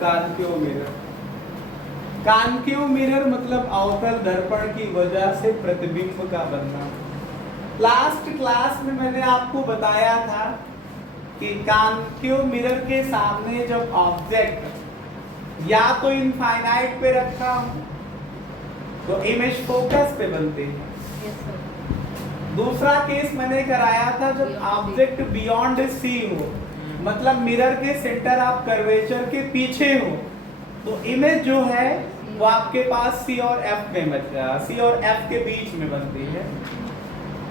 Concave mirror. Concave mirror मतलब अवतल दर्पण की वजह से प्रतिबिंब का बनना। लास्ट क्लास में मैंने आपको बताया था कि कॉन्केव मिरर के सामने जब ऑब्जेक्ट या तो इनफाइनाइट पे रखा हूं तो इमेज फोकस पे बनती है। दूसरा केस मैंने कराया था जब ऑब्जेक्ट बियॉन्ड सी हो, मतलब मिरर के सेंटर ऑफ कर्वेचर के पीछे हो, तो इमेज जो है वो आपके पास सी और एफ में सी और एफ के बीच में बनती है।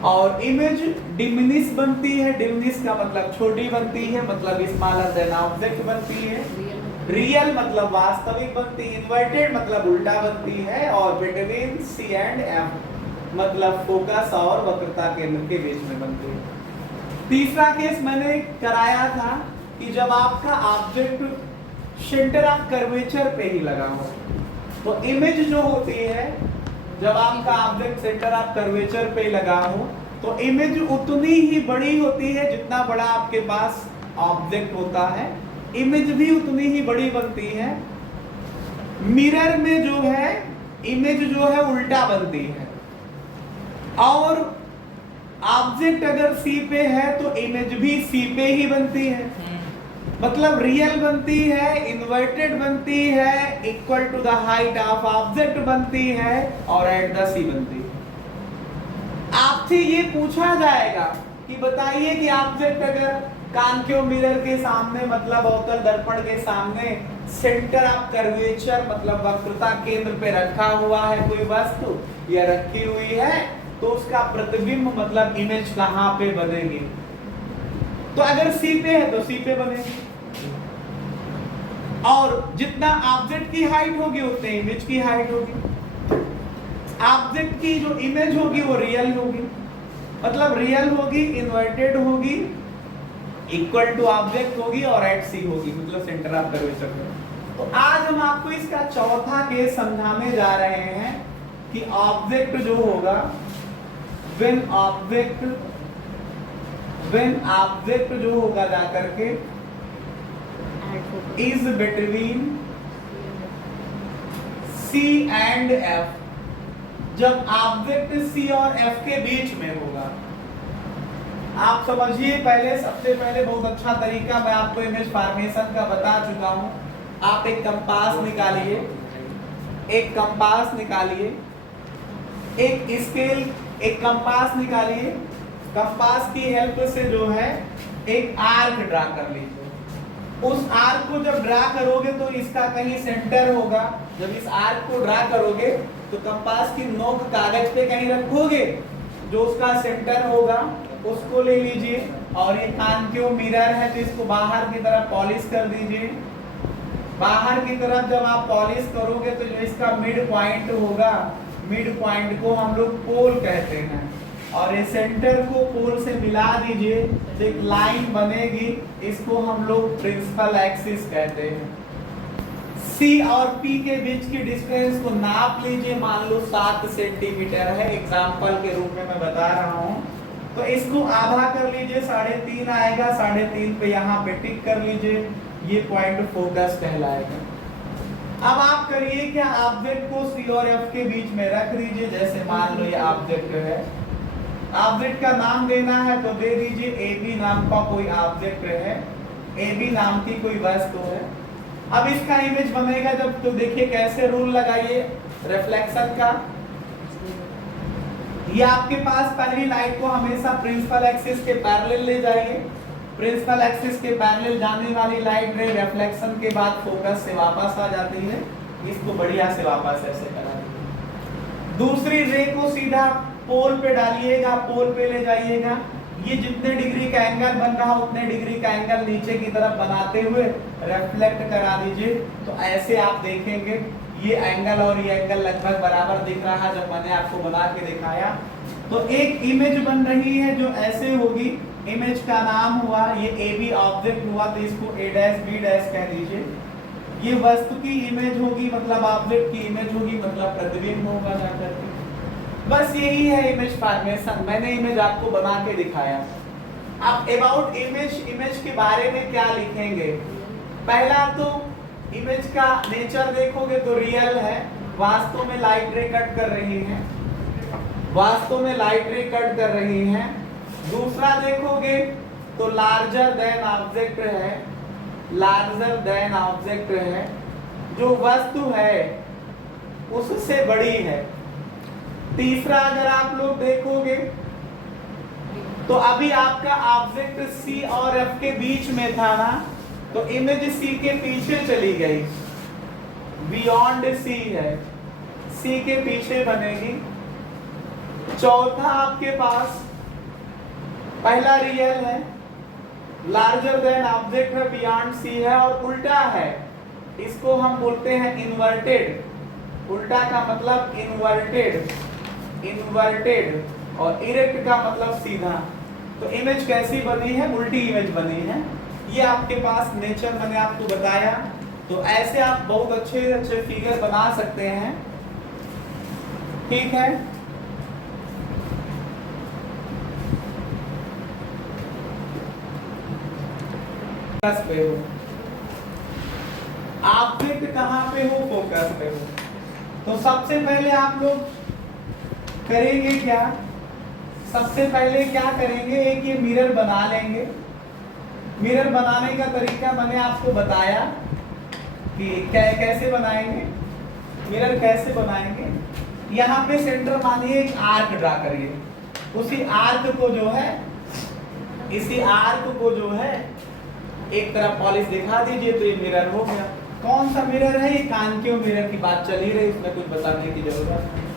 और इमेज डिमिनिश बनती है, डिमिनिश का मतलब छोटी बनती है, मतलब स्मॉलर देन ऑब्जेक्ट बनती है। रियल मतलब वास्तविक बनती है, इन्वर्टेड मतलब उल्टा बनती है, और बिटवीन सी एंड एफ मतलब फोकस और वक्रता केंद्र के बीच में बनती है। तीसरा केस मैंने कराया था कि जब आपका ऑब्जेक्ट सेंटर ऑफ कर्वेचर पे ही लगा हो तो इमेज जो होती है, जब आपका ऑब्जेक्ट सेंटर ऑफ कर्वेचर पे लगा हो तो इमेज उतनी ही बड़ी होती है जितना बड़ा आपके पास ऑब्जेक्ट होता है, इमेज भी उतनी ही बड़ी बनती है। मिरर में जो है इमेज जो है उल्टा बनती है, और ऑब्जेक्ट अगर सी पे है तो इमेज भी सी पे ही बनती है, मतलब रियल बनती है, इन्वर्टेड बनती है, equal to the height of object बनती है, और एट द सी बनती है। आपसे ये पूछा जाएगा कि बताइए कि ऑब्जेक्ट अगर कॉन्केव मिरर के सामने मतलब अवतल दर्पण के सामने सेंटर ऑफ कर्वेचर मतलब वक्रता केंद्र पे रखा हुआ है कोई वस्तु या रखी हुई है, तो उसका प्रतिबिंब मतलब इमेज कहां पे बनेगी? तो अगर सी पे है तो सी पे बनेगी, और जितना ऑब्जेक्ट की हाइट होगी उतने इमेज की हाइट होगी। ऑब्जेक्ट की जो इमेज होगी वो रियल होगी, मतलब रियल होगी, इन्वर्टेड होगी, इक्वल टू ऑब्जेक्ट होगी, और एट सी होगी, मतलब सेंटर ऑफ कर्वेचर पे। तो आज हम आपको इसका चौथा केस समझाने जा रहे हैं कि ऑब्जेक्ट जो होगा when ऑब्जेक्ट जो होगा जाकर के is between C and F, जब ऑब्जेक्ट C और F के बीच में होगा। आप समझिए, पहले सबसे पहले बहुत अच्छा तरीका मैं आपको इमेज फॉर्मेशन का बता चुका हूं। आप एक कंपास निकालिए, एक कंपास निकालिए, एक स्केल, एक कंपास निकालिए, कंपास की हेल्प से जो है एक आर्क ड्रा कर लीजिए। उस आर्क को जब ड्रा करोगे तो इसका कहीं सेंटर होगा। जब इस आर्क को ड्रा करोगे तो कंपास की नोक कागज पे कहीं रखोगे, जो उसका सेंटर होगा उसको ले लीजिए, और ये कॉन्केव मिरर है तो इसको बाहर की तरफ पॉलिश कर दीजिए। बाहर की तरफ जब आप पॉलिश करोगे तो जो इसका मिड पॉइंट होगा, मिड पॉइंट को हम लोग पोल कहते हैं, और ये सेंटर को पोल से मिला दीजिए तो एक लाइन बनेगी, इसको हम लोग प्रिंसिपल एक्सिस कहते हैं। C और P के बीच की डिस्टेंस को नाप लीजिए, मान लो 7 सेंटीमीटर है, एग्जांपल के रूप में मैं बता रहा हूँ। तो इसको आधा कर लीजिए, 3.5 आएगा, 3.5 पे यहाँ पे टिक कर लीजिए, ये पॉइंट फोकस कहलाएगा। अब आप करिए क्या, ऑब्जेक्ट को C और F के बीच में रख दीजिए। जैसे मान लो ये ऑब्जेक्ट है, ऑब्जेक्ट का नाम देना है तो दे दीजिए AB नाम का कोई ऑब्जेक्ट है, AB नाम की कोई वस्तु है। अब इसका इमेज बनेगा जब, तो देखिए कैसे रूल लगाइए रिफ्लेक्शन का। ये आपके पास पहली लाइट को हमेशा प्रिंसिपल एक्सिस के पैरेलल ले जाइए। प्रिंसिपल एक्सिस के पैरेलल जाने वाली लाइट रे रिफ्लेक्शन के बाद फोकस से वापस आ जाती है, इसको बढ़िया से वापस ऐसे करा दीजिए। दूसरी रे को सीधा पोल पे डालिएगा, पोल पे ले जाइएगा, ये जितने डिग्री का एंगल बन रहा उतने डिग्री का एंगल नीचे की तरफ बनाते हुए रिफ्लेक्ट करा दीजिए। तो ऐसे आप देखेंगे ये एंगल और ये एंगल लगभग बराबर दिख रहा है। जब मैंने आपको बना के दिखाया तो एक इमेज बन रही है जो ऐसे होगी, इमेज का नाम हुआ, ये AB ऑब्जेक्ट हुआ तो इसको A डैश B डैश कह दीजिए। ये वस्तु की इमेज होगी, मतलब ऑब्जेक्ट की इमेज होगी, मतलब प्रतिबिंब होगा जाकर के। बस यही है इमेज फॉर्मेशन, मैंने इमेज आपको बना के दिखाया। अब अबाउट इमेज, इमेज के बारे में क्या लिखेंगे? पहला तो इमेज का नेचर देखोगे तो रियल है, वास्तव में लाइट रे कट कर रही है, वास्तव में लाइट रे कट कर रही है। दूसरा देखोगे तो लार्जर देन ऑब्जेक्ट है, लार्जर देन ऑब्जेक्ट है, जो वस्तु है उससे बड़ी है। तीसरा अगर आप लोग देखोगे तो अभी आपका ऑब्जेक्ट सी और एफ के बीच में था ना, तो इमेज सी के पीछे चली गई, बियॉन्ड सी है, सी के पीछे बनेगी। चौथा आपके पास पहला रियल है, लार्जर देन ऑब्जेक्ट है, बियॉन्ड सी है, और उल्टा है, इसको हम बोलते हैं इन्वर्टेड। उल्टा का मतलब इन्वर्टेड, इन्वर्टेड, और इरेक्ट का मतलब सीधा। तो इमेज कैसी बनी है? उल्टी इमेज बनी है। ये आपके पास नेचर मैंने आपको बताया। तो ऐसे आप बहुत अच्छे अच्छे फिगर बना सकते हैं, ठीक है। फोकस पे हो, ऑब्जेक्ट कहाँ पे हो? फोकस पे हो। तो सबसे पहले आप लोग करेंगे क्या? सबसे पहले क्या करेंगे, एक ये मिरर बना लेंगे। मिरर बनाने का तरीका मैंने आपको बताया कि कैसे बनाएंगे, मिरर कैसे बनाएंगे। यहाँ पे सेंटर मानिए एक आर्क ड्रा करिए, उसी आर्क को जो है, इसी आर्क को जो है एक तरफ पॉलिश दिखा दीजिए, तो ये मिरर हो गया। कौन सा मिरर है? ये कांकेव मिरर की बात चल ही रही, इसमें कुछ बताने की जरूरत नहीं।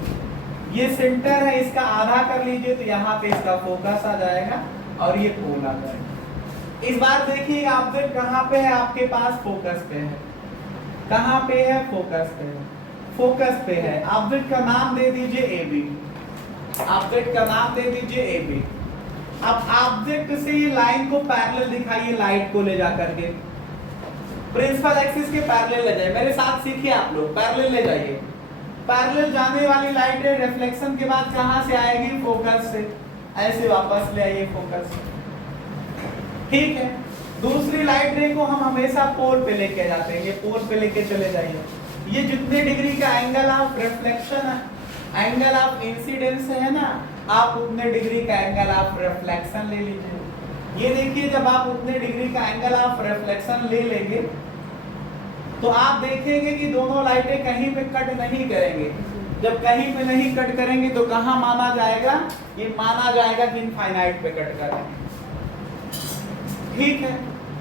ये सेंटर है, इसका आधा कर लीजिए तो यहाँ पे इसका फोकस आ जाएगा और ये पोल आ जाएगा। इस बार देखिए ऑब्जेक्ट कहाँ पे है आपके पास? फोकस पे है। कहाँ पे है? फोकस पे है। फोकस पे है। ऑब्जेक्ट का नाम दे दीजिए ए बी, ऑब्जेक्ट का नाम दे दीजिए ए बी। अब ऑब्जेक्ट से ये लाइन को पैरेलल दिखाइए, लाइट को ले जा करके प्रिंसिपल एक्सिस के पैरेलल ले जाइए। मेरे साथ सीखिए आप लोग, पैरेलल ले जाइए। पैरेलल जाने वाली लाइट रे रिफ्लेक्शन के बाद कहां से आएगी? फोकस से। ऐसे वापस ले आइए फोकस से, ठीक है। दूसरी लाइट रे को हम हमेशा पोल पे लेके जाते हैं, ये पोल पे लेके चले जाइए। ये जितने डिग्री का एंगल ऑफ रिफ्लेक्शन है, एंगल ऑफ इंसिडेंस है ना, आप उतने डिग्री का एंगल ऑफ रिफ्लेक्शन ले लीजिए। ये देखिए, जब आप उतने डिग्री का एंगल ऑफ रिफ्लेक्शन ले लेंगे तो आप देखेंगे कि दोनों लाइटें कहीं पे कट नहीं करेंगे। जब कहीं पे नहीं कट करेंगे तो कहां माना जाएगा? ये माना जाएगा कि इनफाइनाइट पे कट कर रहे हैं, ठीक है।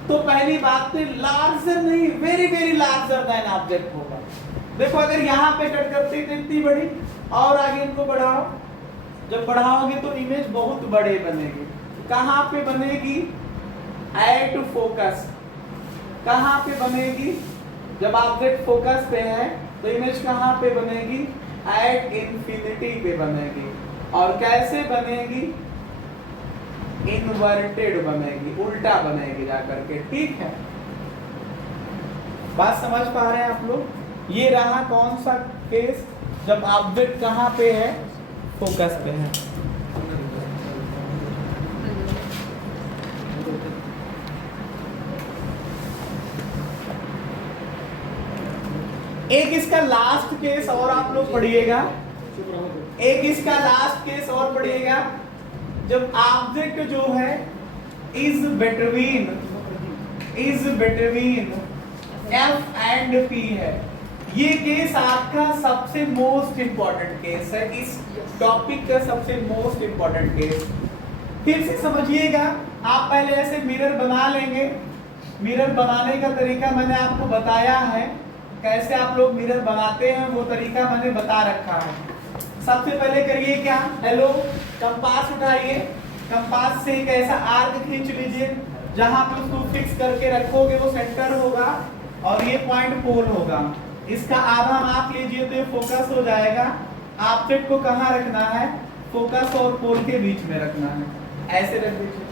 तो पहली बात तो लार्जर नहीं, very very larger than object होगा। देखो अगर यहाँ पे कट करते तो इतनी बड़ी, और आगे इनको बढ़ाओ, जब बढ़ाओगे तो इमेज बहुत बड़े बनेगी। कहाँ पे बनेगी? At focus. कहाँ पे बनेगी? जब ऑब्जेक्ट फोकस पे है तो इमेज कहाँ पे बनेगी? एट इंफिनिटी पे बनेगी। और कैसे बनेगी? इन्वर्टेड बनेगी, उल्टा बनेगी जाकर के, ठीक है। बात समझ पा रहे हैं आप लोग? ये रहा कौन सा केस, जब ऑब्जेक्ट कहाँ पे है? फोकस पे है। एक इसका लास्ट केस और आप लोग पढ़िएगा, एक इसका लास्ट केस और पढ़िएगा। जब ऑब्जेक्ट जो है is between F and P है, ये केस आपका सबसे मोस्ट इंपॉर्टेंट केस है, इस टॉपिक का सबसे मोस्ट इंपॉर्टेंट केस। फिर से समझिएगा, आप पहले ऐसे मिरर बना लेंगे। मिरर बनाने का तरीका मैंने आपको बताया है, कैसे आप लोग मिरर बनाते हैं वो तरीका मैंने बता रखा है। सबसे पहले करिए क्या? हेलो, कंपास उठाइए, कंपास से एक ऐसा आर्क खींच लीजिए, जहां पे उसको फिक्स करके रखोगे वो सेंटर होगा और ये पॉइंट पोल होगा। इसका आधा माप लीजिए तो ये फोकस हो जाएगा। ऑब्जेक्ट को कहाँ रखना है? फोकस और पोल के बीच में रखना है, ऐसे रख दीजिए।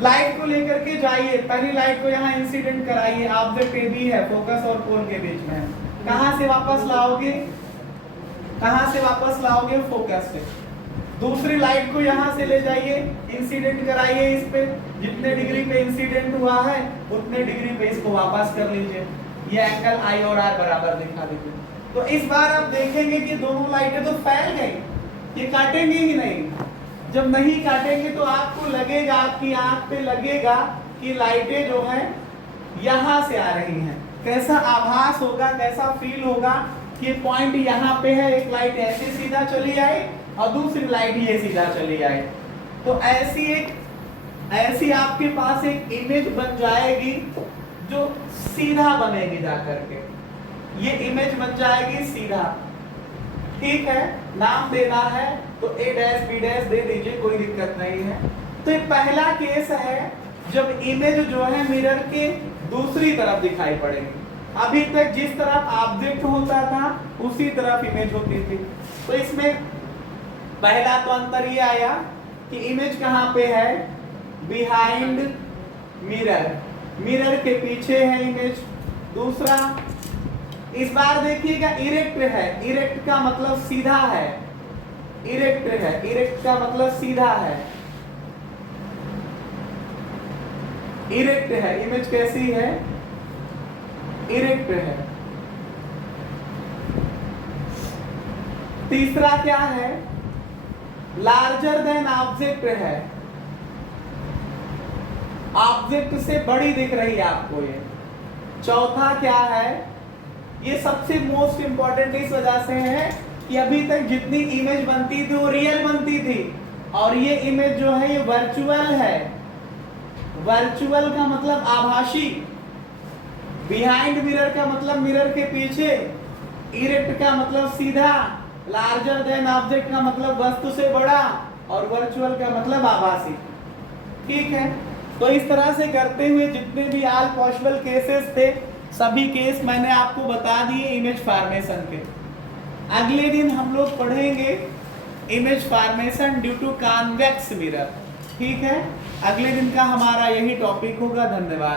लाइट को लेकर के जाइए, पहली लाइट को यहाँ इंसिडेंट कराइए, ऑब्जेक्ट ए बी है, फोकस और पोल के बीच में। कहाँ से वापस लाओगे? कहाँ से वापस लाओगे? फोकस से। दूसरी लाइट को यहाँ से ले जाइए, इंसिडेंट कराइए इस पे, जितने डिग्री पे इंसिडेंट हुआ है उतने डिग्री पे इसको वापस कर लीजिए। ये एंगल आई और आर बराबर दिखा दीजिए। तो इस बार आप देखेंगे कि दोनों लाइटें तो फैल गई, ये काटेंगे ही नहीं। जब नहीं काटेंगे तो आपको लगेगा, आपकी आंख पे लगेगा कि लाइटें जो है यहाँ से आ रही हैं। कैसा आभास होगा, कैसा फील होगा कि पॉइंट यहाँ पे है, एक लाइट ऐसे सीधा चली आई और दूसरी लाइट ये सीधा चली आई। तो ऐसी आपके पास एक इमेज बन जाएगी जो सीधा बनेगी जाकर के, ये इमेज बन जाएगी सीधा। ठीक है, नाम देना है तो A डैश B डैश दे दीजिए, कोई दिक्कत नहीं है। तो ये पहला केस है जब इमेज जो है मिरर के दूसरी तरफ दिखाई पड़ेगी। अभी तक जिस तरफ ऑब्जेक्ट होता था उसी तरफ इमेज होती थी। तो इसमें पहला तो अंतर ये आया कि इमेज कहाँ पे है, बिहाइंड मिरर, मिरर के पीछे है इमेज। दूसरा, इस बार देखिएगा इरेक्ट है, इरेक्ट का मतलब सीधा है, इरेक्ट है, इरेक्ट का मतलब सीधा है, इरेक्ट है। इमेज कैसी है, इरेक्ट है। तीसरा क्या है, लार्जर देन ऑब्जेक्ट है, ऑब्जेक्ट से बड़ी दिख रही है आपको ये। चौथा क्या है, ये सबसे मोस्ट इंपॉर्टेंट इस वजह से है कि अभी तक जितनी इमेज बनती थी वो रियल बनती थी, और ये इमेज जो है ये वर्चुअल है। वर्चुअल का मतलब आभासी, बिहाइंड मिरर का मतलब मिरर के पीछे, इरेक्ट का मतलब सीधा, लार्जर देन ऑब्जेक्ट का मतलब वस्तु से बड़ा, और वर्चुअल का मतलब आभासी। ठीक है, तो इस तरह से करते हुए जितने भी ऑल पॉसिबल केसेस थे सभी केस मैंने आपको बता दिए इमेज फॉर्मेशन के। अगले दिन हम लोग पढ़ेंगे image formation due to convex mirror. ठीक है, अगले दिन का हमारा यही टॉपिक होगा। धन्यवाद।